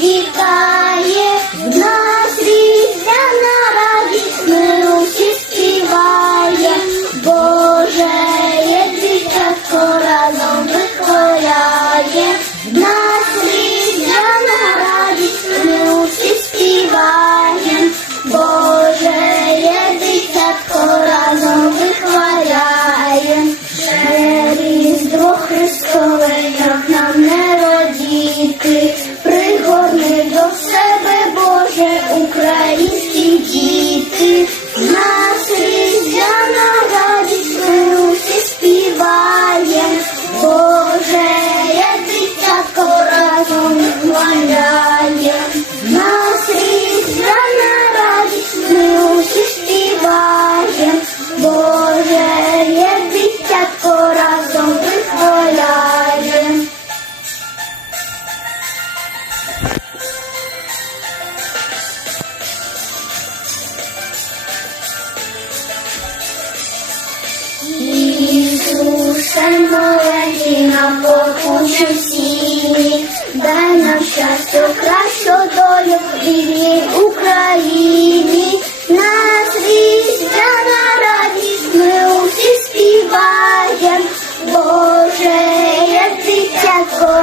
Viva! поляє, нас різдвяна радість, ми усі Боже, є дитятко разом вихваляєм. Ісусе, молоді нам покучим всім, щастя, краще долю в вільній Україні. Нас різдвяна радість, ми усі співаєм, Боже, як дитятко.